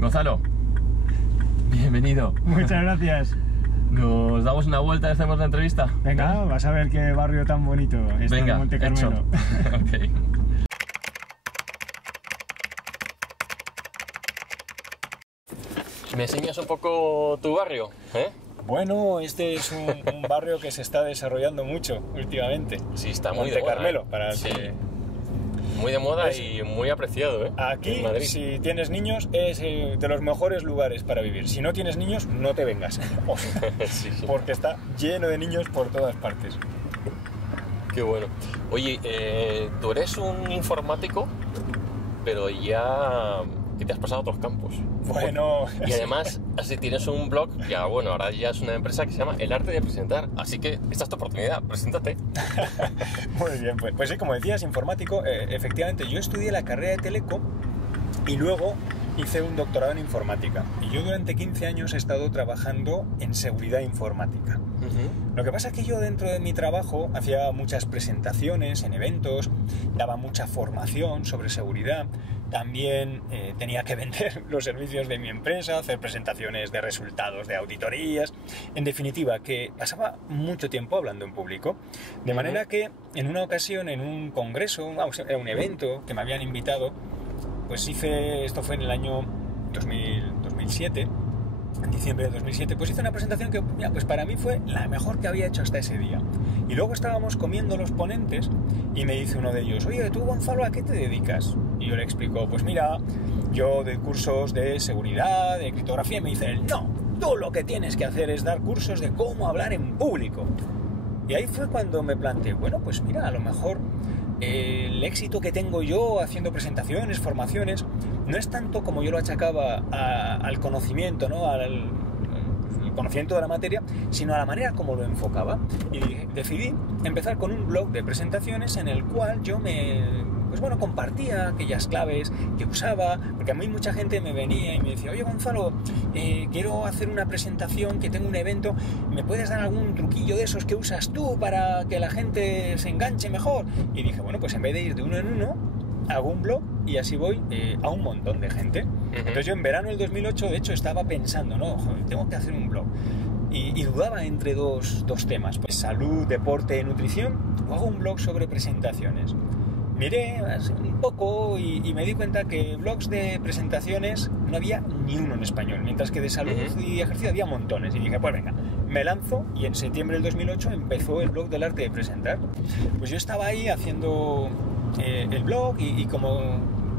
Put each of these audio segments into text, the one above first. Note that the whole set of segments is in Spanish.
Gonzalo, bienvenido. Muchas gracias. ¿Nos damos una vuelta y hacemos la entrevista? Venga, vas a ver qué barrio tan bonito está en Monte Carmelo. Okay. ¿Me enseñas un poco tu barrio? Bueno, este es un barrio que se está desarrollando mucho últimamente. Sí, está muy Monte de moda. Carmelo, para sí. que... Muy de moda Pues, y muy apreciado, ¿eh? Aquí, en Madrid. si tienes niños, es de los mejores lugares para vivir. Si no tienes niños, no te vengas. Sí, sí. Porque está lleno de niños por todas partes. Qué bueno. Oye, tú eres un informático, pero ya que te has pasado a otros campos. Bueno... Y además, así tienes un blog, ya bueno, ahora ya es una empresa que se llama El Arte de Presentar. Así que esta es tu oportunidad, preséntate. Muy bien, pues sí, como decías, informático, efectivamente, yo estudié la carrera de Teleco y luego hice un doctorado en informática. Y yo durante 15 años he estado trabajando en seguridad informática. Lo que pasa es que yo dentro de mi trabajo hacía muchas presentaciones en eventos, daba mucha formación sobre seguridad, también tenía que vender los servicios de mi empresa, hacer presentaciones de resultados de auditorías, en definitiva, que pasaba mucho tiempo hablando en público, de manera que en una ocasión, en un congreso, era un evento que me habían invitado, pues esto fue en el año 2007, en diciembre de 2007, pues hice una presentación que, mira, pues para mí fue la mejor que había hecho hasta ese día. Y luego estábamos comiendo los ponentes y me dice uno de ellos, oye, tú, Gonzalo, ¿a qué te dedicas? Y yo le explico, pues mira, yo doy cursos de seguridad, de criptografía, y me dice él, no, tú lo que tienes que hacer es dar cursos de cómo hablar en público. Y ahí fue cuando me planteé, bueno, pues mira, a lo mejor el éxito que tengo yo haciendo presentaciones, formaciones, no es tanto como yo lo achacaba al conocimiento, ¿no? al conocimiento de la materia, sino a la manera como lo enfocaba. Y decidí empezar con un blog de presentaciones en el cual yo compartía aquellas claves que usaba, porque a mí mucha gente me venía y me decía, oye Gonzalo, quiero hacer una presentación, que tengo un evento, ¿me puedes dar algún truquillo de esos que usas tú para que la gente se enganche mejor? Y dije, bueno, pues en vez de ir de uno en uno, hago un blog y así voy a un montón de gente. Entonces yo en verano del 2008, de hecho, estaba pensando, no, joder, tengo que hacer un blog. Y dudaba entre dos temas, pues salud, deporte, nutrición, o hago un blog sobre presentaciones. Miré un poco y me di cuenta que blogs de presentaciones no había ni uno en español, mientras que de salud y ejercicio había montones. Y dije, pues venga, me lanzo, y en septiembre del 2008 empezó el blog del arte de presentar. Pues yo estaba ahí haciendo el blog y como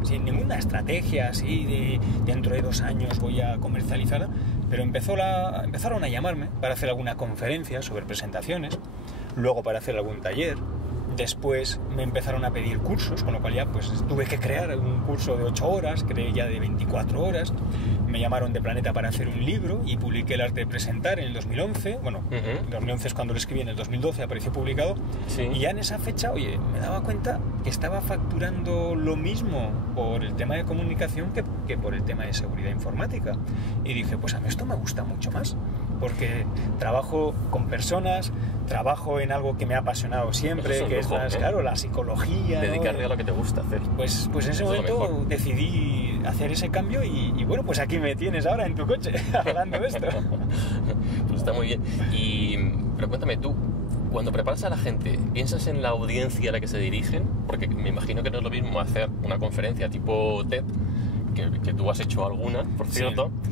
sin ninguna estrategia así de dentro de 2 años voy a comercializarla, pero empezaron a llamarme para hacer alguna conferencia sobre presentaciones, luego para hacer algún taller. Después me empezaron a pedir cursos, con lo cual ya pues tuve que crear un curso de 8 horas, creé ya de 24 horas. Me llamaron de Planeta para hacer un libro y publiqué El Arte de Presentar en el 2011. Bueno, en 2011 es cuando lo escribí, en el 2012 apareció publicado. Sí. Y ya en esa fecha, oye, me daba cuenta que estaba facturando lo mismo por el tema de comunicación que por el tema de seguridad informática. Y dije, pues a mí esto me gusta mucho más, porque trabajo con personas, trabajo en algo que me ha apasionado siempre, que es más, claro, la psicología. Dedicarte ¿no? a lo que te gusta hacer. Pues en ese momento decidí hacer ese cambio y bueno, pues aquí me tienes ahora en tu coche hablando de esto. Pues está muy bien. Pero cuéntame tú, cuando preparas a la gente, ¿piensas en la audiencia a la que se dirigen? Porque me imagino que no es lo mismo hacer una conferencia tipo TED, que tú has hecho alguna, por cierto, sí,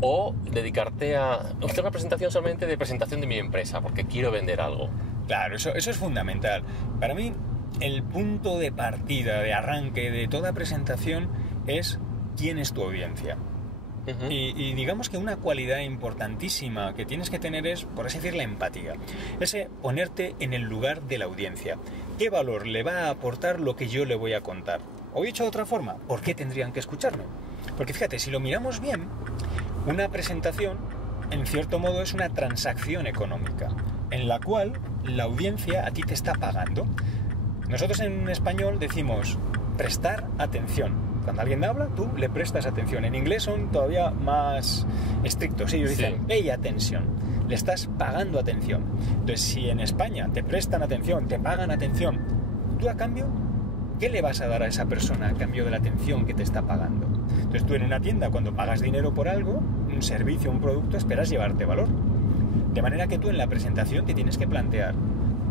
o dedicarte a hacer una presentación solamente de presentación de mi empresa, porque quiero vender algo. Claro, eso es fundamental. Para mí, el punto de partida, de arranque de toda presentación es quién es tu audiencia. Y digamos que una cualidad importantísima que tienes que tener es, por así decir, la empatía. Ese ponerte en el lugar de la audiencia. ¿Qué valor le va a aportar lo que yo le voy a contar? O dicho de otra forma, ¿por qué tendrían que escucharme? Porque fíjate, si lo miramos bien, una presentación, en cierto modo, es una transacción económica, en la cual la audiencia a ti te está pagando. Nosotros en español decimos prestar atención. Cuando alguien habla, tú le prestas atención. En inglés son todavía más estrictos. Ellos dicen, pay attention. Le estás pagando atención. Entonces, si en España te prestan atención, te pagan atención, tú a cambio, ¿qué le vas a dar a esa persona a cambio de la atención que te está pagando? Entonces tú en una tienda, cuando pagas dinero por algo, un servicio, un producto, esperas llevarte valor. De manera que tú en la presentación te tienes que plantear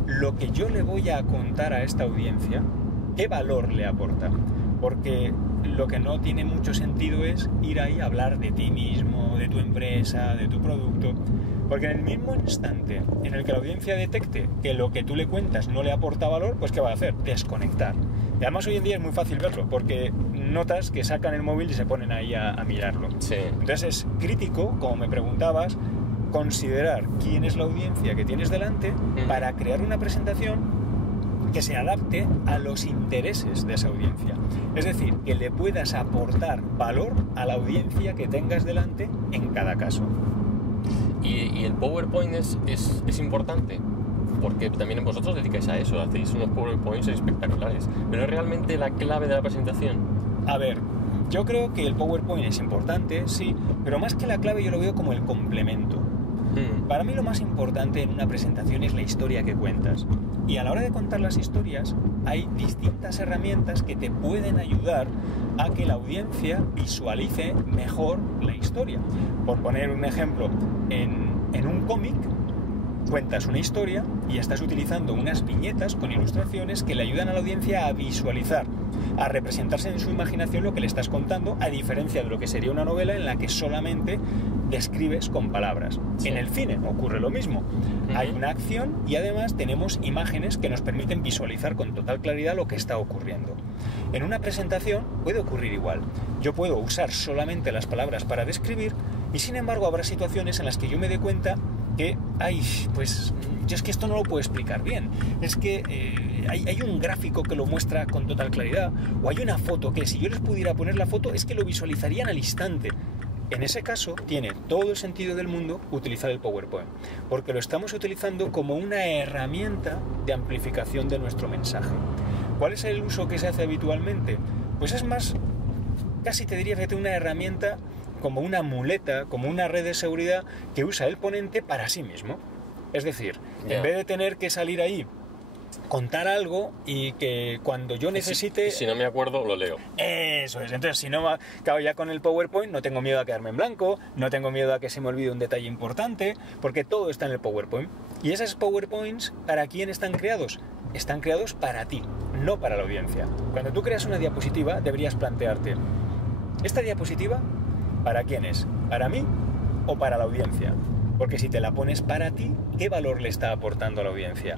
lo que yo le voy a contar a esta audiencia, qué valor le aporta. Porque lo que no tiene mucho sentido es ir ahí a hablar de ti mismo, de tu empresa, de tu producto. Porque en el mismo instante en el que la audiencia detecte que lo que tú le cuentas no le aporta valor, pues ¿qué va a hacer? Desconectar. Y además hoy en día es muy fácil verlo, porque notas que sacan el móvil y se ponen ahí a mirarlo. Sí. Entonces es crítico, como me preguntabas, considerar quién es la audiencia que tienes delante para crear una presentación que se adapte a los intereses de esa audiencia. Es decir, que le puedas aportar valor a la audiencia que tengas delante en cada caso. Y el PowerPoint es importante, porque también vosotros dedicáis a eso, hacéis unos PowerPoints espectaculares, pero ¿es realmente la clave de la presentación? A ver, yo creo que el PowerPoint es importante, sí, pero más que la clave yo lo veo como el complemento. Para mí lo más importante en una presentación es la historia que cuentas. Y a la hora de contar las historias hay distintas herramientas que te pueden ayudar a que la audiencia visualice mejor la historia. Por poner un ejemplo, en un cómic cuentas una historia y estás utilizando unas viñetas con ilustraciones que le ayudan a la audiencia a visualizar, a representarse en su imaginación lo que le estás contando, a diferencia de lo que sería una novela en la que solamente describes con palabras. Sí. En el cine ocurre lo mismo. Hay una acción y además tenemos imágenes que nos permiten visualizar con total claridad lo que está ocurriendo. En una presentación puede ocurrir igual. Yo puedo usar solamente las palabras para describir y sin embargo habrá situaciones en las que yo me dé cuenta que, pues yo es que esto no lo puedo explicar bien. Es que hay un gráfico que lo muestra con total claridad, o hay una foto que si yo les pudiera poner la foto es que lo visualizarían al instante. En ese caso tiene todo el sentido del mundo utilizar el PowerPoint, porque lo estamos utilizando como una herramienta de amplificación de nuestro mensaje. ¿Cuál es el uso que se hace habitualmente? Pues es más, casi te diría que es una herramienta como una muleta, como una red de seguridad que usa el ponente para sí mismo. Es decir, en vez de tener que salir ahí, contar algo y que cuando yo necesite... Si no me acuerdo, lo leo. Eso es. Entonces, si no, claro, ya con el PowerPoint no tengo miedo a quedarme en blanco, no tengo miedo a que se me olvide un detalle importante, porque todo está en el PowerPoint. Y esos PowerPoints, ¿para quién están creados? Están creados para ti, no para la audiencia. Cuando tú creas una diapositiva, deberías plantearte, ¿esta diapositiva para quién es? ¿Para mí o para la audiencia? Porque si te la pones para ti, ¿qué valor le está aportando a la audiencia?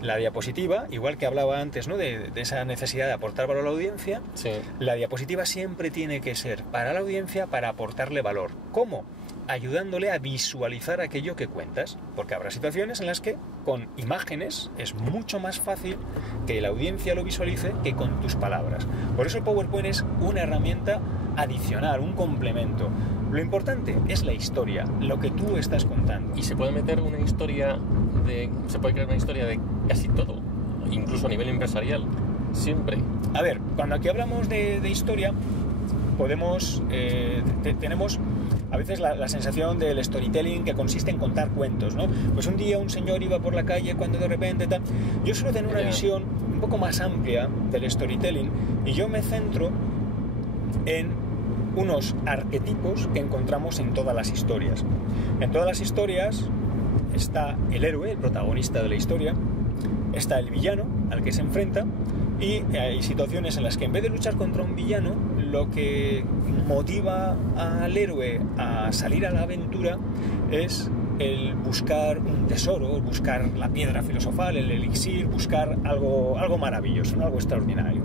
La diapositiva, igual que hablaba antes, ¿no? de esa necesidad de aportar valor a la audiencia, sí. La diapositiva siempre tiene que ser para la audiencia, para aportarle valor. ¿Cómo? Ayudándole a visualizar aquello que cuentas, porque habrá situaciones en las que con imágenes es mucho más fácil que la audiencia lo visualice que con tus palabras. Por eso el PowerPoint es una herramienta adicional, un complemento. Lo importante es la historia, lo que tú estás contando. Y se puede meter una historia se puede crear una historia de casi todo, incluso a nivel empresarial, siempre. A ver, cuando aquí hablamos de historia, podemos, tenemos a veces la sensación del storytelling que consiste en contar cuentos, ¿no? Pues un día un señor iba por la calle cuando de repente tal... Yo suelo tener una visión un poco más amplia del storytelling y yo me centro en unos arquetipos que encontramos en todas las historias. En todas las historias está el héroe, el protagonista de la historia, está el villano al que se enfrenta y hay situaciones en las que en vez de luchar contra un villano, lo que motiva al héroe a salir a la aventura es el buscar un tesoro, buscar la piedra filosofal, el elixir, buscar algo maravilloso, ¿no? Algo extraordinario.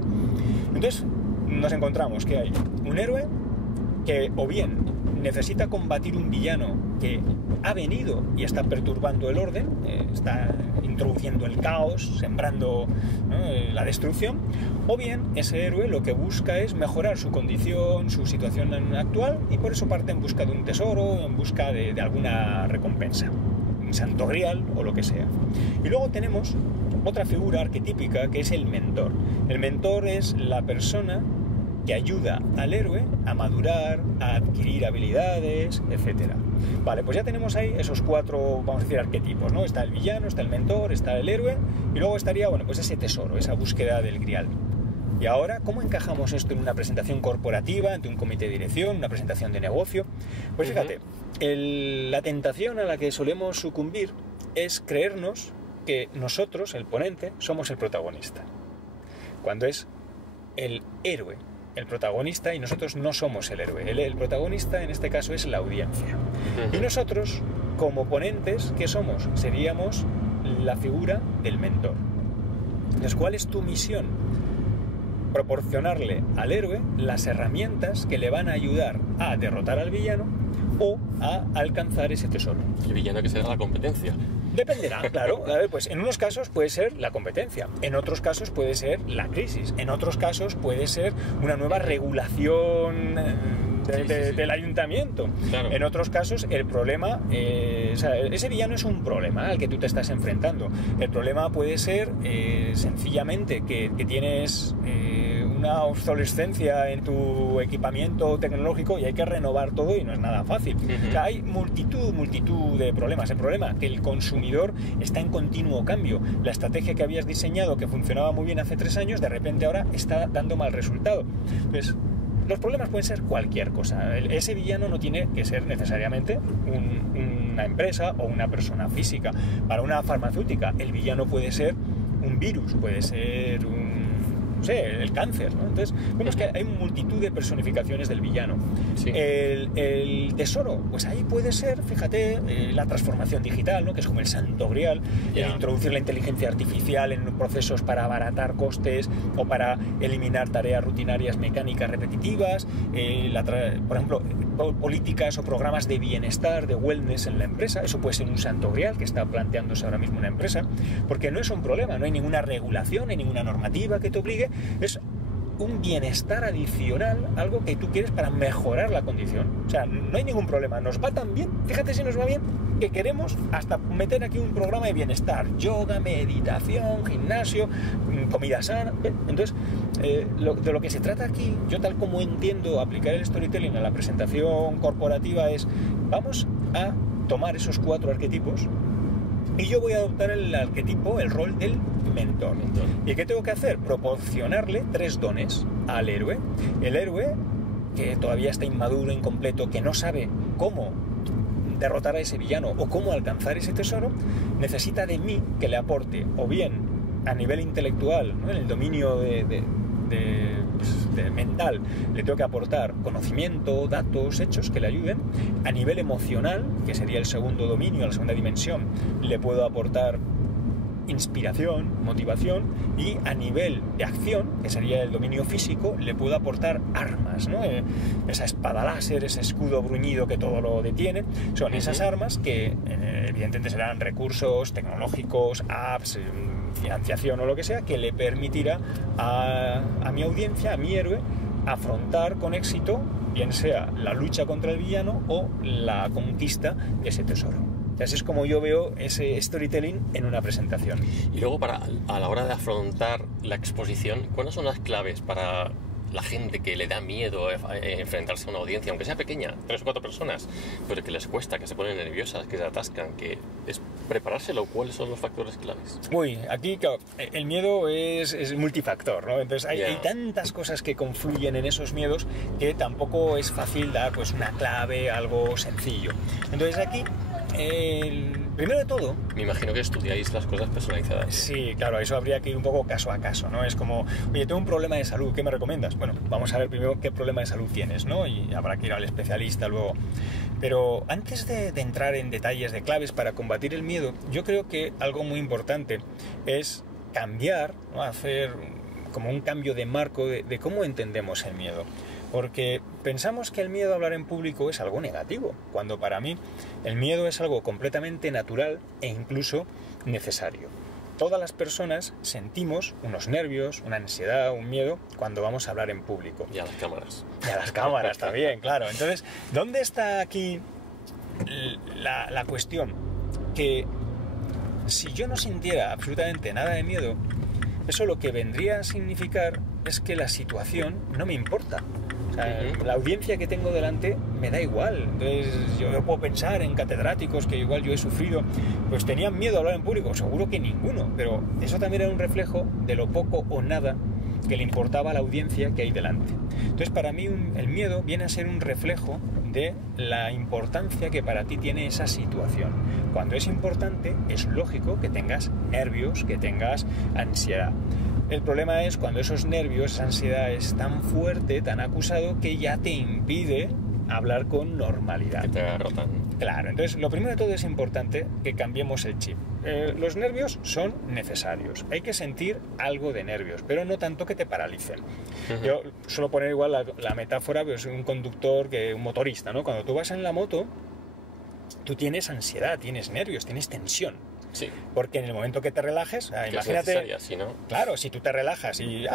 Entonces nos encontramos que hay un héroe que o bien necesita combatir un villano que ha venido y está perturbando el orden, está introduciendo el caos, sembrando, ¿no?, la destrucción, o bien ese héroe lo que busca es mejorar su condición, su situación actual, y por eso parte en busca de un tesoro, en busca de alguna recompensa, un santo grial o lo que sea. Y luego tenemos otra figura arquetípica que es el mentor. El mentor es la persona que ayuda al héroe a madurar, a adquirir habilidades, etc. Vale, pues ya tenemos ahí esos cuatro, vamos a decir, arquetipos, ¿no? Está el villano, está el mentor, está el héroe, y luego estaría, bueno, pues ese tesoro, esa búsqueda del grial. Y ahora, ¿cómo encajamos esto en una presentación corporativa, ante un comité de dirección, una presentación de negocio? Pues fíjate, la tentación a la que solemos sucumbir es creernos que nosotros, el ponente, somos el protagonista, cuando es el héroe el protagonista y nosotros no somos el héroe. El protagonista en este caso es la audiencia. Y nosotros, como ponentes, ¿qué somos? Seríamos la figura del mentor. Entonces, ¿cuál es tu misión? Proporcionarle al héroe las herramientas que le van a ayudar a derrotar al villano o a alcanzar ese tesoro. El villano que será la competencia. Dependerá, claro. A ver, pues en unos casos puede ser la competencia, en otros casos puede ser la crisis, en otros casos puede ser una nueva regulación del ayuntamiento. Claro. En otros casos el problema, o sea, ese villano es un problema al que tú te estás enfrentando. El problema puede ser sencillamente que tienes una obsolescencia en tu equipamiento tecnológico y hay que renovar todo y no es nada fácil. O sea, hay multitud de problemas. El problema es que el consumidor está en continuo cambio. La estrategia que habías diseñado, que funcionaba muy bien hace 3 años, de repente ahora está dando mal resultado. Entonces, los problemas pueden ser cualquier cosa. Ese villano no tiene que ser necesariamente una empresa o una persona física. Para una farmacéutica, el villano puede ser un virus, puede ser el cáncer, ¿no? Entonces, bueno, es que hay multitud de personificaciones del villano. Sí. El tesoro, pues ahí puede ser, fíjate, la transformación digital, ¿no? Que es como el santo grial, el introducir la inteligencia artificial en procesos para abaratar costes o para eliminar tareas rutinarias mecánicas repetitivas, por ejemplo, políticas o programas de bienestar, de wellness en la empresa. Eso puede ser un santo grial que está planteándose ahora mismo una empresa, porque no es un problema, no hay ninguna regulación, no hay ninguna normativa que te obligue, es un bienestar adicional, algo que tú quieres para mejorar la condición. O sea, no hay ningún problema, nos va tan bien, fíjate si nos va bien, que queremos hasta meter aquí un programa de bienestar, yoga, meditación, gimnasio, comida sana. Entonces, de lo que se trata aquí, yo tal como entiendo aplicar el storytelling a la presentación corporativa, es vamos a tomar esos 4 arquetipos y yo voy a adoptar el arquetipo, el rol del mentor. ¿Y qué tengo que hacer? Proporcionarle 3 dones al héroe. El héroe, que todavía está inmaduro, incompleto, que no sabe cómo derrotar a ese villano o cómo alcanzar ese tesoro, necesita de mí que le aporte, o bien a nivel intelectual, ¿no? En el dominio mental, le tengo que aportar conocimiento, datos, hechos que le ayuden. A nivel emocional, que sería el segundo dominio, la segunda dimensión, le puedo aportar inspiración, motivación, y a nivel de acción, que sería el dominio físico, le puedo aportar armas, ¿no? Esa espada láser, ese escudo bruñido que todo lo detiene, son esas armas que evidentemente serán recursos tecnológicos, apps, financiación o lo que sea, que le permitirá a mi audiencia, a mi héroe, afrontar con éxito, bien sea la lucha contra el villano o la conquista de ese tesoro. Así es como yo veo ese storytelling en una presentación. Y luego, a la hora de afrontar la exposición, ¿cuáles son las claves para la gente que le da miedo enfrentarse a una audiencia, aunque sea pequeña, 3 o 4 personas, pero que les cuesta, que se ponen nerviosas, que se atascan, que es preparárselo? ¿Cuáles son los factores claves? Uy, aquí claro, el miedo es multifactor, ¿no? Entonces hay tantas cosas que confluyen en esos miedos que tampoco es fácil dar pues una clave, algo sencillo. Entonces aquí, primero de todo... Me imagino que estudiáis las cosas personalizadas. Sí, claro, eso habría que ir un poco caso a caso, ¿no? Es como, oye, tengo un problema de salud, ¿qué me recomiendas? Bueno, vamos a ver primero qué problema de salud tienes, ¿no? Y habrá que ir al especialista luego. Pero antes de entrar en detalles de claves para combatir el miedo, yo creo que algo muy importante es cambiar, ¿no? Hacer como un cambio de marco de cómo entendemos el miedo. Porque pensamos que el miedo a hablar en público es algo negativo, cuando para mí el miedo es algo completamente natural e incluso necesario. Todas las personas sentimos unos nervios, una ansiedad, un miedo cuando vamos a hablar en público. Y a las cámaras. Y a las cámaras también, claro. Entonces, ¿dónde está aquí la cuestión? Que si yo no sintiera absolutamente nada de miedo, eso lo que vendría a significar es que la situación no me importa. O sea, la audiencia que tengo delante me da igual. Entonces yo puedo pensar en catedráticos que igual yo he sufrido, pues tenían miedo a hablar en público, seguro que ninguno, pero eso también era un reflejo de lo poco o nada que le importaba a la audiencia que hay delante. Entonces, para mí el miedo viene a ser un reflejo de la importancia que para ti tiene esa situación. Cuando es importante, es lógico que tengas nervios, que tengas ansiedad. El problema es cuando esos nervios, esa ansiedad es tan fuerte, tan acusado, que ya te impide hablar con normalidad. Que te agarrotan. Claro, entonces lo primero de todo es importante que cambiemos el chip. Los nervios son necesarios, hay que sentir algo de nervios, pero no tanto que te paralicen. Yo suelo poner igual la metáfora, pues un conductor, un motorista, ¿no? Cuando tú vas en la moto, tú tienes ansiedad, tienes nervios, tienes tensión. Sí. Porque en el momento que te relajes, imagínate, ¿sí, no? claro, si tú te relajas pero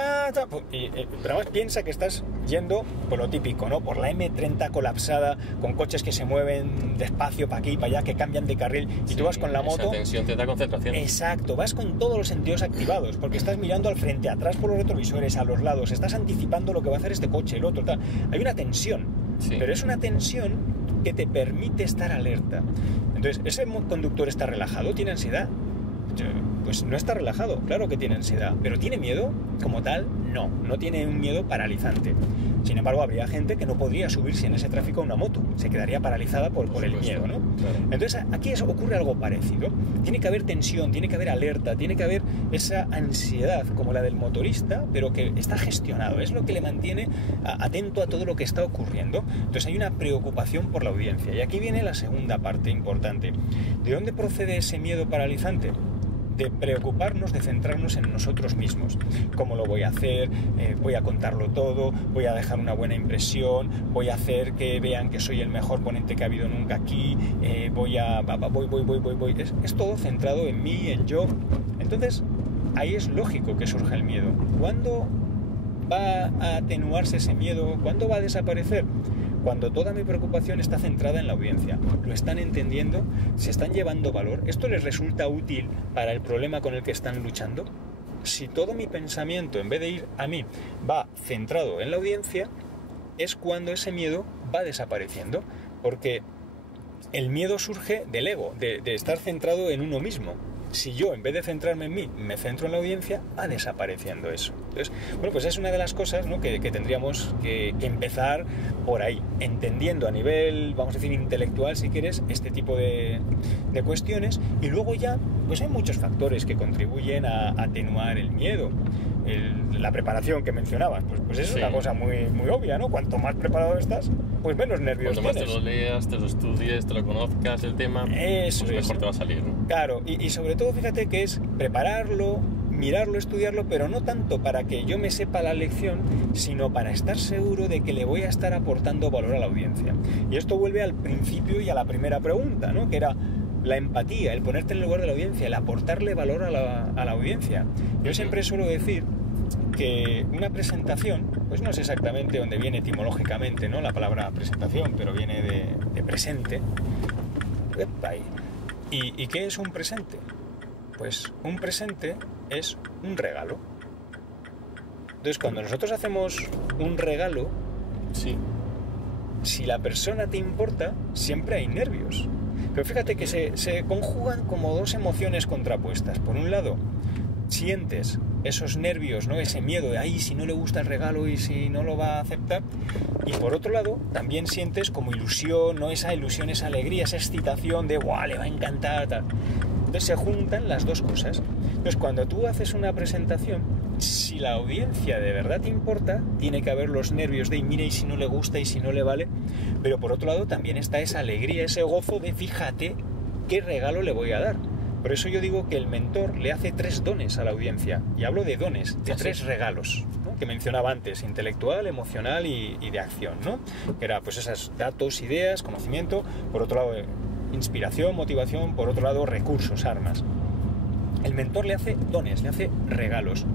además piensa que estás yendo por lo típico, ¿no? Por la M30 colapsada, con coches que se mueven despacio para aquí y para allá, que cambian de carril, y tú vas con la moto. Esa tensión te da concentración. Exacto, vas con todos los sentidos activados, porque estás mirando al frente, atrás por los retrovisores, a los lados, estás anticipando lo que va a hacer este coche, el otro, tal. Hay una tensión, pero es una tensión que te permite estar alerta. Entonces, ¿ese conductor está relajado? ¿Tiene ansiedad? Pues no está relajado, claro que tiene ansiedad, pero ¿tiene miedo? Como tal, no tiene un miedo paralizante. Sin embargo, habría gente que no podría subirse en ese tráfico a una moto, se quedaría paralizada por el miedo, ¿no? Claro. Entonces, aquí ocurre algo parecido. Tiene que haber tensión, tiene que haber alerta, tiene que haber esa ansiedad como la del motorista, pero que está gestionado, es lo que le mantiene atento a todo lo que está ocurriendo. Entonces, hay una preocupación por la audiencia. Y aquí viene la segunda parte importante. ¿De dónde procede ese miedo paralizante? De preocuparnos, de centrarnos en nosotros mismos. ¿Cómo lo voy a hacer? Voy a contarlo todo, voy a dejar una buena impresión, voy a hacer que vean que soy el mejor ponente que ha habido nunca aquí, voy. Es todo centrado en mí, en yo. Entonces, ahí es lógico que surja el miedo. ¿Cuándo va a atenuarse ese miedo? ¿Cuándo va a desaparecer? Cuando toda mi preocupación está centrada en la audiencia. ¿Lo están entendiendo? ¿Se están llevando valor? ¿Esto les resulta útil para el problema con el que están luchando? Si todo mi pensamiento, en vez de ir a mí, va centrado en la audiencia, es cuando ese miedo va desapareciendo. Porque el miedo surge del ego, de estar centrado en uno mismo. Si yo, en vez de centrarme en mí, me centro en la audiencia, va desapareciendo eso. Entonces, bueno, pues es una de las cosas, ¿no?, que tendríamos que empezar por ahí, entendiendo a nivel, vamos a decir, intelectual, si quieres, este tipo de cuestiones. Y luego ya, pues hay muchos factores que contribuyen a atenuar el miedo. La preparación que mencionabas, pues es una cosa muy, muy obvia, ¿no? Cuanto más preparado estás, pues menos nervios tienes. Cuanto más tienes. te lo leas, te lo estudies, te lo conozcas el tema, Eso pues mejor es. te va a salir, ¿no? Claro, y sobre todo fíjate que es prepararlo, mirarlo, estudiarlo, pero no tanto para que yo me sepa la lección, sino para estar seguro de que le voy a estar aportando valor a la audiencia. Y esto vuelve al principio y a la primera pregunta, ¿no?, que era la empatía, el ponerte en el lugar de la audiencia, el aportarle valor a la audiencia. Yo siempre suelo decir que una presentación, pues no sé exactamente dónde viene etimológicamente, ¿no?, la palabra presentación, pero viene de presente. Ahí. ¿Y qué es un presente? Pues un presente es un regalo. Entonces, cuando nosotros hacemos un regalo, si la persona te importa, siempre hay nervios. Pero fíjate que se conjugan como dos emociones contrapuestas. Por un lado, sientes esos nervios, ¿no?, ese miedo de si no le gusta el regalo y si no lo va a aceptar. Y por otro lado, también sientes como ilusión, ¿no?, esa ilusión, esa alegría, esa excitación de ¡guau, le va a encantar! Tal. Entonces se juntan las dos cosas. Entonces, cuando tú haces una presentación, si la audiencia de verdad te importa, tiene que haber los nervios de mira y si no le gusta y si no le vale. Pero por otro lado también está esa alegría, ese gozo de fíjate qué regalo le voy a dar. Por eso yo digo que el mentor le hace 3 dones a la audiencia. Y hablo de dones, de 3 regalos, ¿no?, que mencionaba antes: intelectual, emocional y de acción, ¿no? Que era pues esos datos, ideas, conocimiento. Por otro lado, inspiración, motivación. Por otro lado, recursos, armas. El mentor le hace dones, le hace regalos.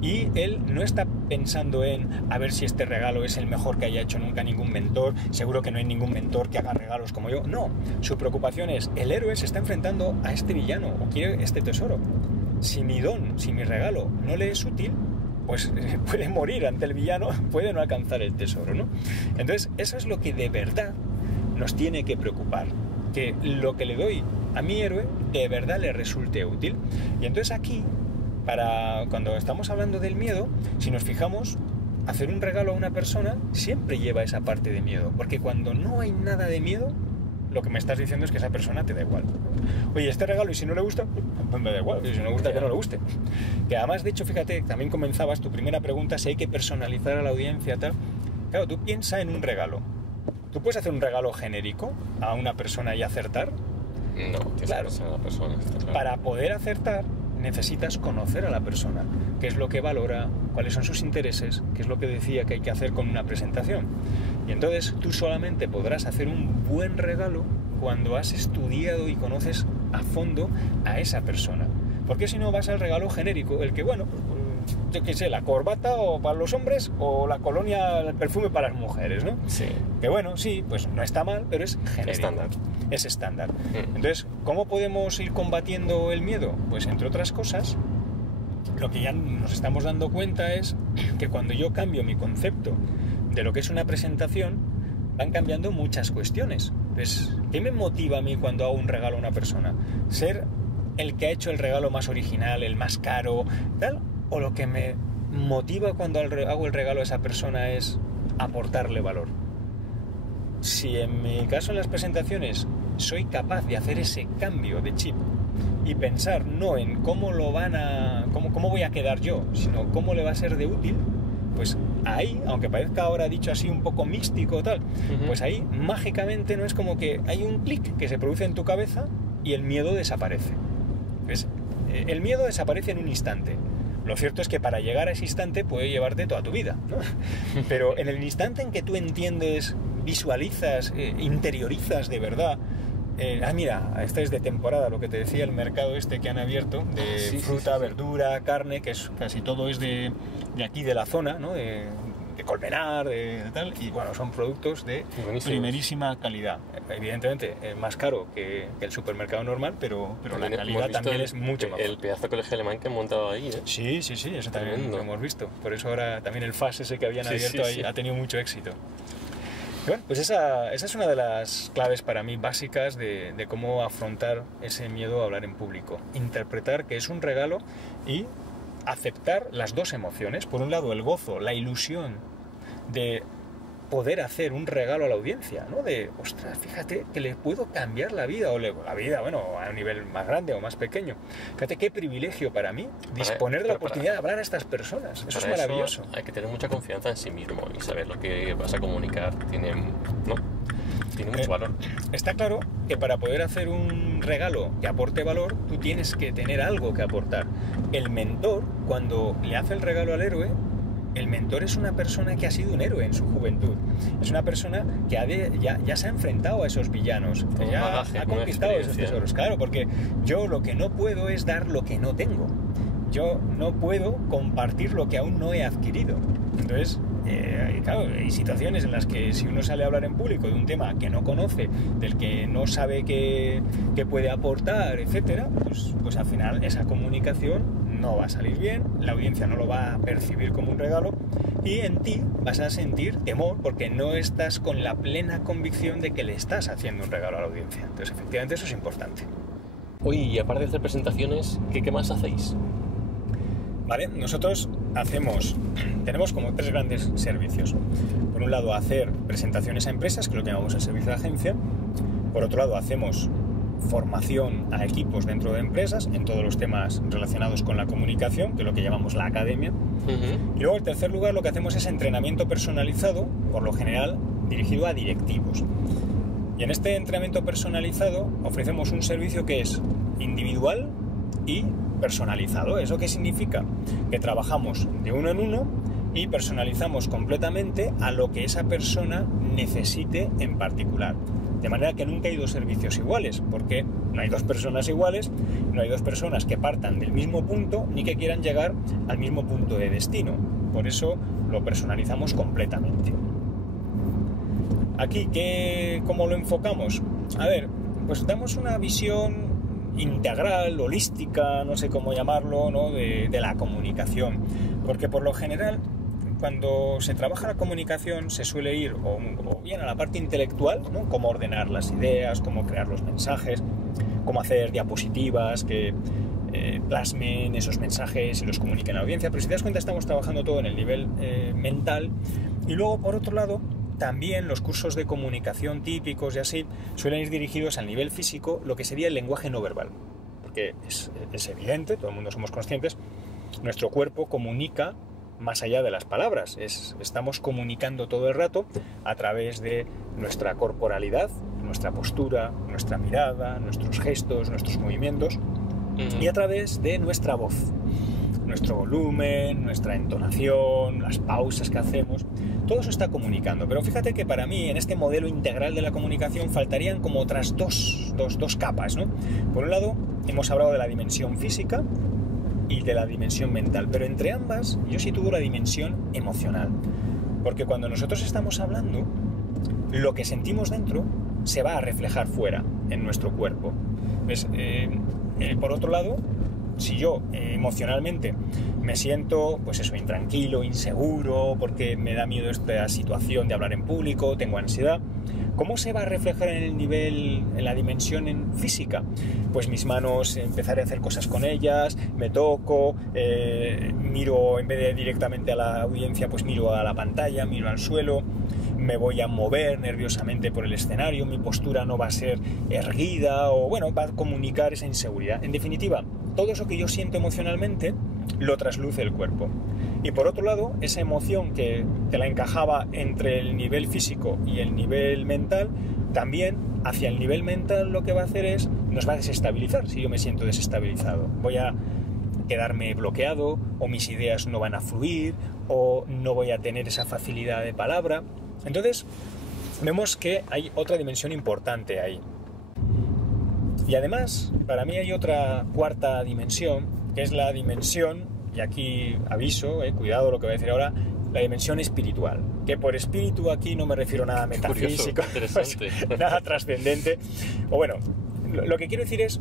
Y él no está pensando en a ver si este regalo es el mejor que haya hecho nunca ningún mentor. Seguro que no hay ningún mentor que haga regalos como yo. No, su preocupación es: el héroe se está enfrentando a este villano o quiere este tesoro. Si mi don, si mi regalo no le es útil, pues puede morir ante el villano, puede no alcanzar el tesoro, ¿no? Entonces, eso es lo que de verdad nos tiene que preocupar, que lo que le doy a mi héroe de verdad le resulte útil. Y entonces aquí cuando estamos hablando del miedo, si nos fijamos, hacer un regalo a una persona siempre lleva esa parte de miedo, porque cuando no hay nada de miedo, lo que me estás diciendo es que esa persona te da igual. Oye, este regalo, y si no le gusta, pues me da igual, y si no le gusta, que no le guste. Que además, de hecho, fíjate, también comenzabas tu primera pregunta, si hay que personalizar a la audiencia, tal. Claro, tú piensa en un regalo. ¿Tú puedes hacer un regalo genérico a una persona y acertar? No, tienes que pensar en la persona, está claro. Para poder acertar, necesitas conocer a la persona, qué es lo que valora, cuáles son sus intereses, qué es lo que decía que hay que hacer con una presentación. Y entonces tú solamente podrás hacer un buen regalo cuando has estudiado y conoces a fondo a esa persona. Porque si no vas al regalo genérico, el que, bueno, yo qué sé, la corbata o para los hombres o la colonia, el perfume para las mujeres, ¿no? Sí. Que bueno, sí, pues no está mal, pero es genérico. Estándar. Es estándar. Entonces, ¿cómo podemos ir combatiendo el miedo? Pues entre otras cosas, lo que ya nos estamos dando cuenta es que cuando yo cambio mi concepto de lo que es una presentación, van cambiando muchas cuestiones. Entonces, ¿qué me motiva a mí cuando hago un regalo a una persona? ¿Ser el que ha hecho el regalo más original, el más caro, tal? ¿O lo que me motiva cuando hago el regalo a esa persona es aportarle valor? Si en mi caso en las presentaciones soy capaz de hacer ese cambio de chip y pensar no en cómo voy a quedar yo, sino cómo le va a ser de útil, pues ahí, aunque parezca ahora dicho así un poco místico o tal, pues ahí mágicamente no es como que hay un clic que se produce en tu cabeza y el miedo desaparece. ¿Ves? El miedo desaparece en un instante. Lo cierto es que para llegar a ese instante puede llevarte toda tu vida, ¿no? Pero en el instante en que tú entiendes, visualizas, interiorizas de verdad, mira, esta es de temporada, lo que te decía, el mercado este que han abierto, de fruta, verdura, carne, que es casi todo es de aquí, de la zona, ¿no? De Colmenar, de tal, y bueno, son productos de primerísima calidad. Evidentemente es más caro que el supermercado normal, pero la calidad también es mucho mejor. El pedazo de colegio alemán que han montado ahí, ¿eh? Sí, eso también lo hemos visto. Por eso ahora también el FAS ese que habían abierto ahí ha tenido mucho éxito. Y bueno, pues esa es una de las claves para mí básicas de cómo afrontar ese miedo a hablar en público. Interpretar que es un regalo y aceptar las dos emociones. Por un lado, el gozo, la ilusión de poder hacer un regalo a la audiencia, ¿no? De, ostras, fíjate que le puedo cambiar la vida, o la vida, bueno, a un nivel más grande o más pequeño. Fíjate qué privilegio para mí disponer de la oportunidad de hablar a estas personas. Eso es maravilloso. Hay que tener mucha confianza en sí mismo y saber lo que vas a comunicar tiene mucho valor. Está claro que para poder hacer un regalo que aporte valor, tú tienes que tener algo que aportar. El mentor, cuando le hace el regalo al héroe, el mentor es una persona que ha sido un héroe en su juventud. Es una persona que ya se ha enfrentado a esos villanos, que ya ha conquistado esos tesoros. Claro, porque yo lo que no puedo es dar lo que no tengo. Yo no puedo compartir lo que aún no he adquirido. Entonces, claro, hay situaciones en las que si uno sale a hablar en público de un tema que no conoce, del que no sabe qué puede aportar, etcétera, pues al final esa comunicación no va a salir bien, la audiencia no lo va a percibir como un regalo y en ti vas a sentir temor porque no estás con la plena convicción de que le estás haciendo un regalo a la audiencia. Entonces, efectivamente, eso es importante. Oye, y aparte de hacer presentaciones, ¿qué más hacéis? Vale, nosotros tenemos como 3 grandes servicios. Por un lado, hacer presentaciones a empresas, que es lo que llamamos el servicio de agencia. Por otro lado, hacemos formación a equipos dentro de empresas en todos los temas relacionados con la comunicación, que es lo que llamamos la academia. Y luego, en tercer lugar, lo que hacemos es entrenamiento personalizado, por lo general dirigido a directivos. Y en este entrenamiento personalizado ofrecemos un servicio que es individual y personalizado. ¿Eso qué significa? Que trabajamos de uno en uno y personalizamos completamente a lo que esa persona necesite en particular. De manera que nunca hay 2 servicios iguales, porque no hay 2 personas iguales, no hay 2 personas que partan del mismo punto ni que quieran llegar al mismo punto de destino. Por eso lo personalizamos completamente. Aquí, ¿cómo lo enfocamos? A ver, pues damos una visión integral, holística, no sé cómo llamarlo, ¿no? de la comunicación. Porque por lo general, cuando se trabaja la comunicación, se suele ir o bien a la parte intelectual, ¿no? Cómo ordenar las ideas, cómo crear los mensajes, cómo hacer diapositivas que plasmen esos mensajes y los comuniquen a la audiencia. Pero si te das cuenta, estamos trabajando todo en el nivel mental. Y luego, por otro lado, también los cursos de comunicación típicos y así suelen ir dirigidos al nivel físico, lo que sería el lenguaje no verbal. Porque es evidente, todo el mundo somos conscientes, nuestro cuerpo comunica más allá de las palabras. Estamos comunicando todo el rato a través de nuestra corporalidad, nuestra postura, nuestra mirada, nuestros gestos, nuestros movimientos, y a través de nuestra voz, nuestro volumen, nuestra entonación, las pausas que hacemos. Todo eso está comunicando. Pero fíjate que para mí, en este modelo integral de la comunicación, faltarían como otras dos capas, ¿no? Por un lado, hemos hablado de la dimensión física y de la dimensión mental, pero entre ambas yo sitúo la dimensión emocional, porque cuando nosotros estamos hablando, lo que sentimos dentro se va a reflejar fuera, en nuestro cuerpo. ¿Ves? Por otro lado, si yo emocionalmente me siento, pues eso, intranquilo, inseguro, porque me da miedo esta situación de hablar en público, tengo ansiedad, ¿cómo se va a reflejar en el nivel, en la dimensión física? Pues mis manos, empezaré a hacer cosas con ellas, me toco, miro, en vez de directamente a la audiencia, pues miro a la pantalla, miro al suelo, me voy a mover nerviosamente por el escenario, mi postura no va a ser erguida, o bueno, va a comunicar esa inseguridad. En definitiva, todo eso que yo siento emocionalmente lo trasluce el cuerpo. Y por otro lado, esa emoción que te la encajaba entre el nivel físico y el nivel mental, también hacia el nivel mental lo que va a hacer es, nos va a desestabilizar. Si yo me siento desestabilizado, voy a quedarme bloqueado, o mis ideas no van a fluir, o no voy a tener esa facilidad de palabra. Entonces, vemos que hay otra dimensión importante ahí. Y además, para mí hay otra cuarta dimensión, que es la dimensión, y aquí aviso, cuidado lo que voy a decir ahora, la dimensión espiritual. Que por espíritu aquí no me refiero a nada metafísico, curioso, nada trascendente. O bueno, lo que quiero decir es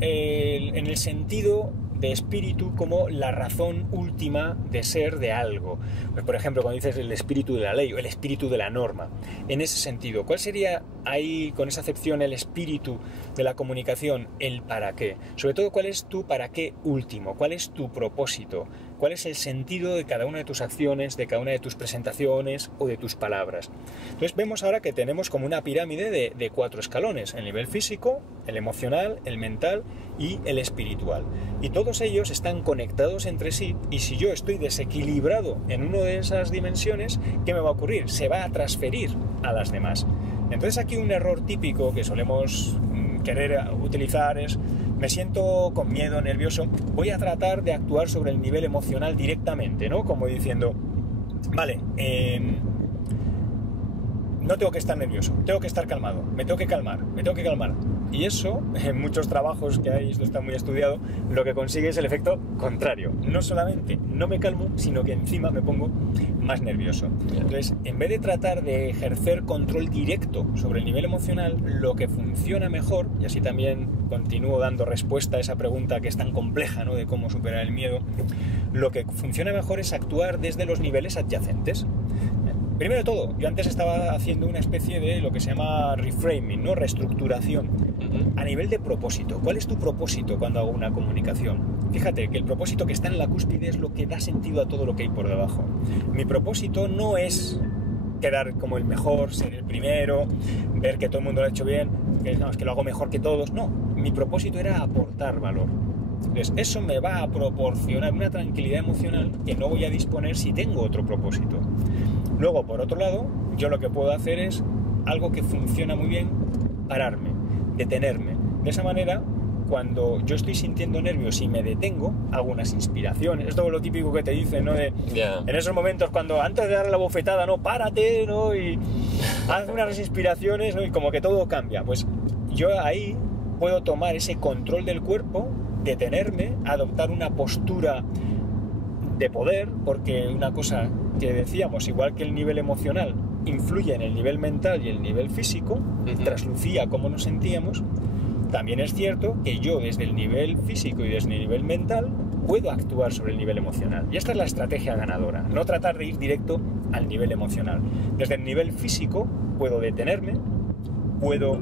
en el sentido de espíritu como la razón última de ser de algo. Pues, por ejemplo, cuando dices el espíritu de la ley o el espíritu de la norma, en ese sentido, ¿cuál sería ahí, con esa acepción, el espíritu de la comunicación, el para qué? Sobre todo, ¿cuál es tu para qué último? ¿Cuál es tu propósito? ¿Cuál es el sentido de cada una de tus acciones, de cada una de tus presentaciones o de tus palabras? Entonces vemos ahora que tenemos como una pirámide de 4 escalones: el nivel físico, el emocional, el mental y el espiritual. Y todos ellos están conectados entre sí, y si yo estoy desequilibrado en una de esas dimensiones, ¿qué me va a ocurrir? Se va a transferir a las demás. Entonces aquí un error típico que solemos querer utilizar es: me siento con miedo, nervioso, voy a tratar de actuar sobre el nivel emocional directamente, ¿no? Como diciendo, vale, no tengo que estar nervioso, tengo que estar calmado, me tengo que calmar. Y eso, en muchos trabajos que hay, esto está muy estudiado, lo que consigue es el efecto contrario. No solamente no me calmo, sino que encima me pongo más nervioso. Entonces, en vez de tratar de ejercer control directo sobre el nivel emocional, lo que funciona mejor, y así también continúo dando respuesta a esa pregunta que es tan compleja, ¿no?, de cómo superar el miedo, lo que funciona mejor es actuar desde los niveles adyacentes. Primero de todo, yo antes estaba haciendo una especie de lo que se llama reframing, ¿no?, reestructuración. A nivel de propósito, ¿cuál es tu propósito cuando hago una comunicación? Fíjate que el propósito que está en la cúspide es lo que da sentido a todo lo que hay por debajo. Mi propósito no es quedar como el mejor, ser el primero, ver que todo el mundo lo ha hecho bien, que no, es que lo hago mejor que todos. No, mi propósito era aportar valor. Entonces, eso me va a proporcionar una tranquilidad emocional que no voy a disponer si tengo otro propósito. Luego, por otro lado, yo lo que puedo hacer es algo que funciona muy bien: pararme, detenerme. De esa manera, cuando yo estoy sintiendo nervios y me detengo, hago unas inspiraciones. Esto es lo típico que te dicen, ¿no? En esos momentos, cuando antes de darle la bofetada, ¿no?, párate, ¿no?, y haz unas inspiraciones, ¿no?, y como que todo cambia. Pues yo ahí puedo tomar ese control del cuerpo, detenerme, adoptar una postura de poder, porque una cosa que decíamos, igual que el nivel emocional influye en el nivel mental y el nivel físico, traslucía cómo nos sentíamos, también es cierto que yo desde el nivel físico y desde el nivel mental puedo actuar sobre el nivel emocional. Y esta es la estrategia ganadora, no tratar de ir directo al nivel emocional. Desde el nivel físico puedo detenerme, puedo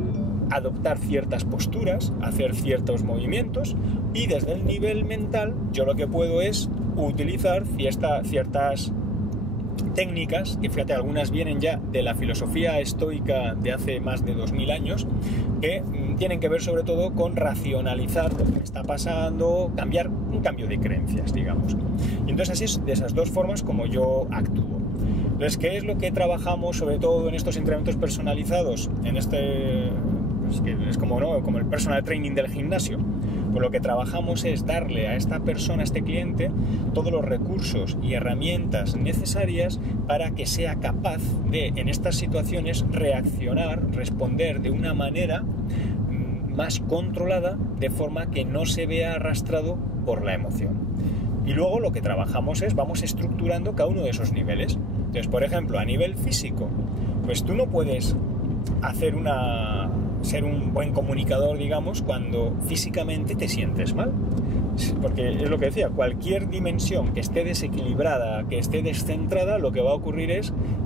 adoptar ciertas posturas, hacer ciertos movimientos, y desde el nivel mental yo lo que puedo es utilizar ciertas técnicas, que fíjate, algunas vienen ya de la filosofía estoica de hace más de 2000 años, que tienen que ver sobre todo con racionalizar lo que está pasando, un cambio de creencias, digamos. Y entonces así es de esas dos formas como yo actúo. Entonces, ¿qué es lo que trabajamos sobre todo en estos entrenamientos personalizados? En este, pues que es como, ¿no?, como el personal training del gimnasio. Pues lo que trabajamos es darle a esta persona, a este cliente, todos los recursos y herramientas necesarias para que sea capaz de, en estas situaciones, reaccionar, responder de una manera más controlada, de forma que no se vea arrastrado por la emoción. Y luego lo que trabajamos es, vamos estructurando cada uno de esos niveles. Entonces, por ejemplo, a nivel físico, pues tú no puedes ser un buen comunicador, digamos, cuando físicamente te sientes mal. Porque es lo que decía, cualquier dimensión que esté desequilibrada, que esté descentrada, lo que va a ocurrir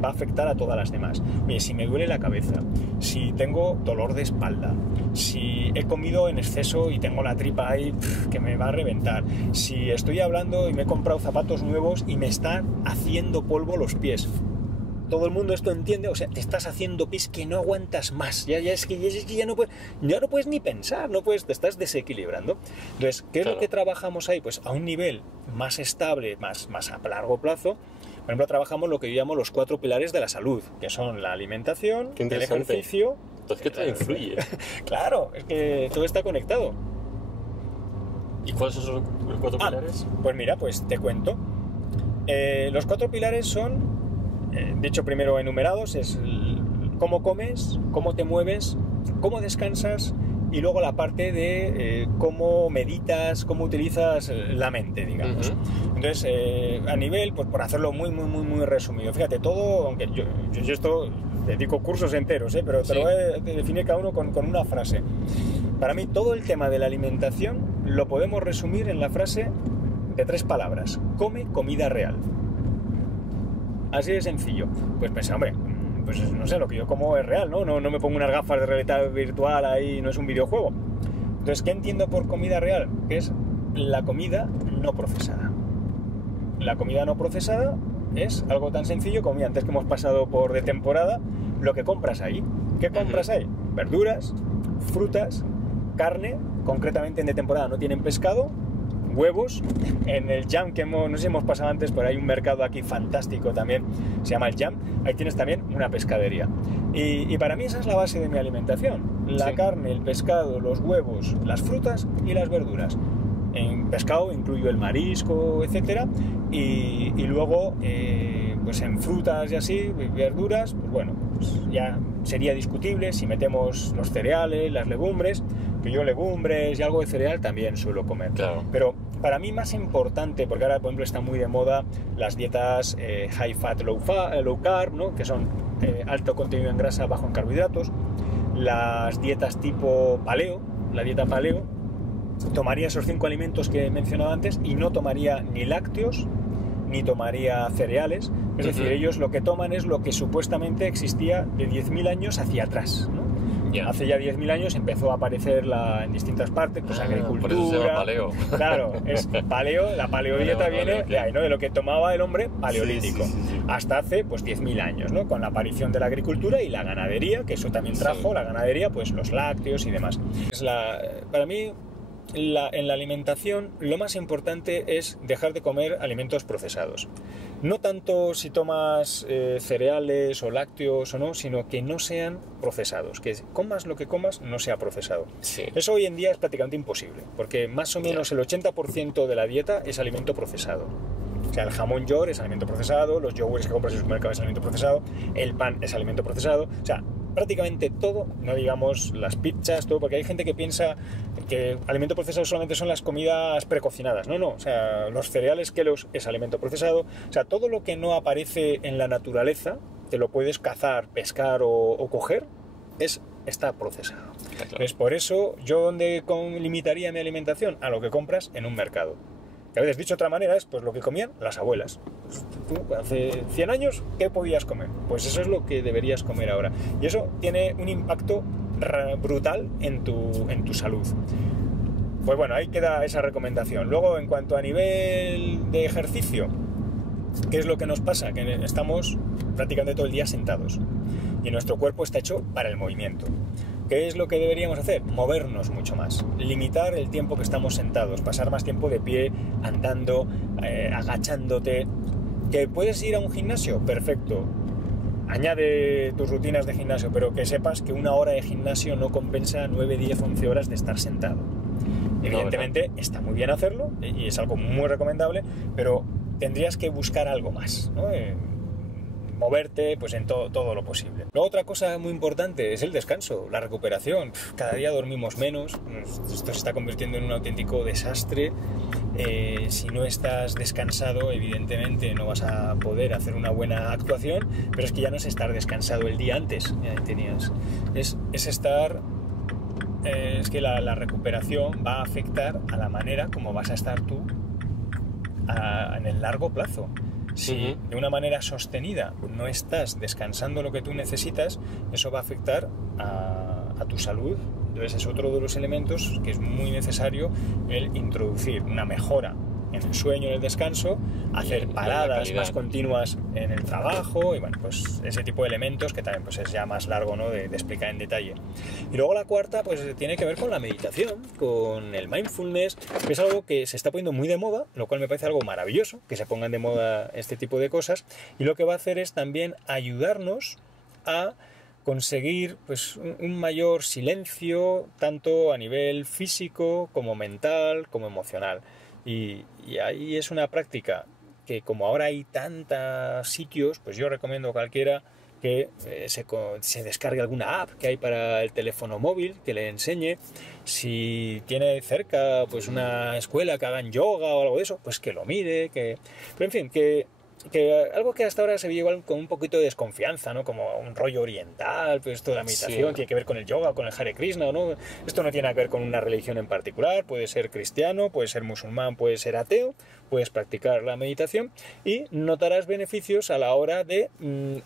va a afectar a todas las demás. Oye, si me duele la cabeza, si tengo dolor de espalda, si he comido en exceso y tengo la tripa ahí que me va a reventar, si estoy hablando y me he comprado zapatos nuevos y me están haciendo polvo los pies. Todo el mundo esto entiende, o sea, te estás haciendo pis que no aguantas más, ya no puedes ni pensar, te estás desequilibrando. Entonces, ¿qué es lo que trabajamos ahí? Pues a un nivel más estable, más a largo plazo. Por ejemplo, trabajamos lo que yo llamo los 4 pilares de la salud, que son la alimentación, el ejercicio... Entonces, ¿qué te influye? Claro, es que todo está conectado. ¿Y cuáles son los 4 pilares? Pues mira, pues te cuento. Los 4 pilares son... de hecho, primero enumerados es cómo comes, cómo te mueves, cómo descansas, y luego la parte de cómo meditas, cómo utilizas la mente, digamos. Entonces, a nivel, pues por hacerlo muy resumido, fíjate, todo, aunque yo esto dedico cursos enteros, pero te lo voy a definir cada uno con una frase. Para mí, todo el tema de la alimentación lo podemos resumir en la frase de 3 palabras: come comida real. Así de sencillo. Pues pensé, hombre, pues no sé, lo que yo como es real, ¿no? No me pongo unas gafas de realidad virtual ahí, no es un videojuego. Entonces, ¿qué entiendo por comida real? Que es la comida no procesada. La comida no procesada es algo tan sencillo como antes que hemos pasado por de temporada, lo que compras ahí. ¿Qué compras ahí? Verduras, frutas, carne, concretamente en de temporada no tienen pescado, huevos. En el Jam, que no sé si hemos pasado antes, pero hay un mercado aquí fantástico también, se llama el Jam, ahí tienes también una pescadería. Y para mí esa es la base de mi alimentación: la carne, el pescado, los huevos, las frutas y las verduras. En pescado incluyo el marisco, etcétera, y luego pues en frutas y así, verduras, pues bueno, pues ya sería discutible si metemos los cereales, las legumbres, que yo legumbres y algo de cereal también suelo comer. Claro. Pero para mí más importante, porque ahora por ejemplo está muy de moda las dietas high fat, low carb, ¿no?, que son alto contenido en grasa, bajo en carbohidratos. Las dietas tipo paleo, la dieta paleo, tomaría esos 5 alimentos que he mencionado antes y no tomaría ni lácteos ni tomaría cereales. Es decir, ellos lo que toman es lo que supuestamente existía de 10.000 años hacia atrás, ¿no? Hace ya 10.000 años empezó a aparecer en distintas partes, pues agricultura. Por eso se llama paleo. Claro, es paleo, la paleodieta viene de ahí, ¿no?, de lo que tomaba el hombre paleolítico. Hasta hace pues 10.000 años, ¿no?, con la aparición de la agricultura y la ganadería, que eso también trajo la ganadería, pues los lácteos y demás. Para mí, en la alimentación lo más importante es dejar de comer alimentos procesados. No tanto si tomas cereales o lácteos o no, sino que no sean procesados, que comas lo que comas no sea procesado. Eso hoy en día es prácticamente imposible, porque más o menos el 80% de la dieta es alimento procesado. O sea, el jamón york es alimento procesado, los yogures que compras en el supermercado es alimento procesado, el pan es alimento procesado, o sea, prácticamente todo, no digamos las pizzas, todo, porque hay gente que piensa que alimento procesado solamente son las comidas precocinadas. No, o sea, los cereales Kellogg's es alimento procesado. O sea, todo lo que no aparece en la naturaleza, te lo puedes cazar, pescar o coger, está procesado. Claro. Entonces, por eso, ¿yo dónde limitaría mi alimentación? A lo que compras en un mercado. Que a veces, dicho de otra manera, es pues lo que comían las abuelas. Pues, tú, hace 100 años, ¿qué podías comer? Pues eso es lo que deberías comer ahora. Y eso tiene un impacto brutal en tu salud. Pues bueno, ahí queda esa recomendación. Luego, en cuanto a nivel de ejercicio, ¿qué es lo que nos pasa? Que estamos prácticamente todo el día sentados y nuestro cuerpo está hecho para el movimiento. ¿Qué es lo que deberíamos hacer? Movernos mucho más, limitar el tiempo que estamos sentados, pasar más tiempo de pie, andando, agachándote. ¿Que puedes ir a un gimnasio? Perfecto. Añade tus rutinas de gimnasio, pero que sepas que 1 hora de gimnasio no compensa 9, 10, 11 horas de estar sentado. Evidentemente está muy bien hacerlo y es algo muy recomendable, pero tendrías que buscar algo más, ¿no? Moverte pues en todo lo posible. Luego, otra cosa muy importante es el descanso, la recuperación. Cada día dormimos menos, esto se está convirtiendo en un auténtico desastre. Si no estás descansado, evidentemente no vas a poder hacer una buena actuación, pero es que ya no es estar descansado el día antes, es estar... es que la recuperación va a afectar a la manera como vas a estar tú en el largo plazo. Si de una manera sostenida no estás descansando lo que tú necesitas, eso va a afectar a tu salud. Entonces es otro de los elementos que es muy necesario el introducir una mejora en el sueño, en el descanso, hacer paradas más continuas en el trabajo y bueno, pues ese tipo de elementos que también pues es ya más largo, ¿no? de explicar en detalle. Y luego la cuarta pues tiene que ver con la meditación, con el mindfulness, que es algo que se está poniendo muy de moda, lo cual me parece algo maravilloso, que se pongan de moda este tipo de cosas, y lo que va a hacer es también ayudarnos a conseguir pues un mayor silencio, tanto a nivel físico como mental, como emocional. Y ahí es una práctica que, como ahora hay tantos sitios, pues yo recomiendo a cualquiera que se descargue alguna app que hay para el teléfono móvil, que le enseñe. Si tiene cerca pues una escuela que hagan yoga o algo de eso, pues que lo mire. Pero en fin, que algo que hasta ahora se ve igual con un poquito de desconfianza, ¿no? Como un rollo oriental, pues esto de la meditación tiene que ver con el yoga, con el Hare Krishna, ¿no? Esto no tiene nada que ver con una religión en particular, puede ser cristiano, puede ser musulmán, puede ser ateo, puedes practicar la meditación y notarás beneficios a la hora de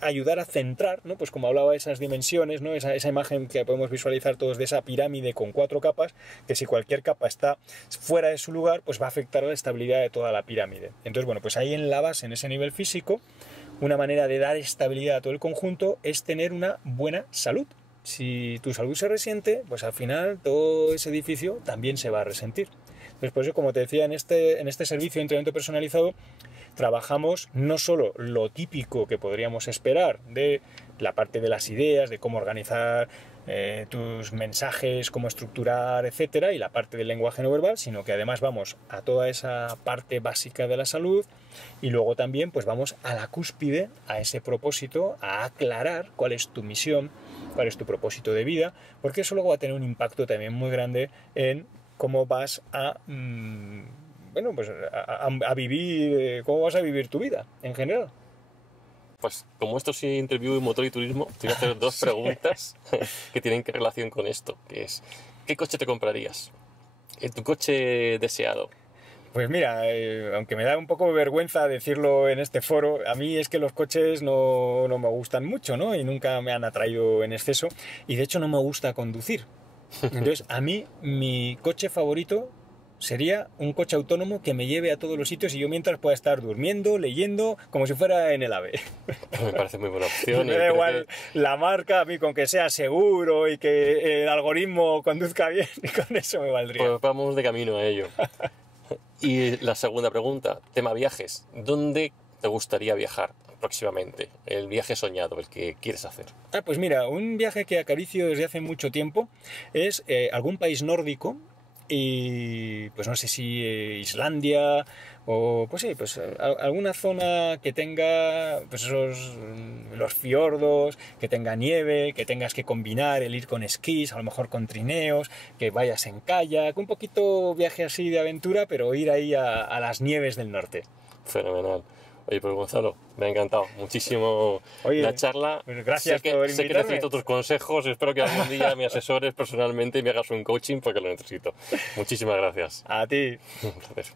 ayudar a centrar, ¿no? Pues como hablaba de esas dimensiones, ¿no? Esa imagen que podemos visualizar todos de esa pirámide con 4 capas, que si cualquier capa está fuera de su lugar, pues va a afectar a la estabilidad de toda la pirámide. Entonces, bueno, pues ahí en la base, en ese nivel físico, una manera de dar estabilidad a todo el conjunto es tener una buena salud. Si tu salud se resiente, pues al final todo ese edificio también se va a resentir. Entonces, por eso, como te decía, en este servicio de entrenamiento personalizado trabajamos no solo lo típico que podríamos esperar de la parte de las ideas, de cómo organizar tus mensajes, cómo estructurar, etcétera, y la parte del lenguaje no verbal, sino que además vamos a toda esa parte básica de la salud y luego también pues vamos a la cúspide, a ese propósito, a aclarar cuál es tu misión, cuál es tu propósito de vida, porque eso luego va a tener un impacto también muy grande en cómo vas a pues a vivir, cómo vas a vivir tu vida en general. Pues como esto es interview de motor y turismo, te voy a hacer 2 preguntas que tienen relación con esto, que es, ¿qué coche te comprarías? ¿Tu coche deseado? Pues mira, aunque me da un poco de vergüenza decirlo en este foro, a mí es que los coches no me gustan mucho, ¿no? Y nunca me han atraído en exceso, y de hecho no me gusta conducir. Entonces, a mí, mi coche favorito sería un coche autónomo que me lleve a todos los sitios y yo mientras pueda estar durmiendo, leyendo, como si fuera en el AVE. Me parece muy buena opción. Me da igual la marca, a mí con que sea seguro y que el algoritmo conduzca bien, y con eso me valdría. Pues vamos de camino a ello. Y la segunda pregunta, tema viajes. ¿Dónde te gustaría viajar próximamente? El viaje soñado, el que quieres hacer. Pues mira, un viaje que acaricio desde hace mucho tiempo es algún país nórdico. Y pues no sé si Islandia o pues sí, pues alguna zona que tenga pues los fiordos, que tenga nieve, que tengas que combinar el ir con esquís, a lo mejor con trineos, que vayas en kayak, un poquito viaje así de aventura, pero ir ahí a las nieves del norte. Fenomenal. Oye, pues Gonzalo, me ha encantado muchísimo la charla. Pues gracias por invitarme. Sé que necesito tus consejos, espero que algún día me asesores personalmente y me hagas un coaching porque lo necesito. Muchísimas gracias. A ti. Un placer.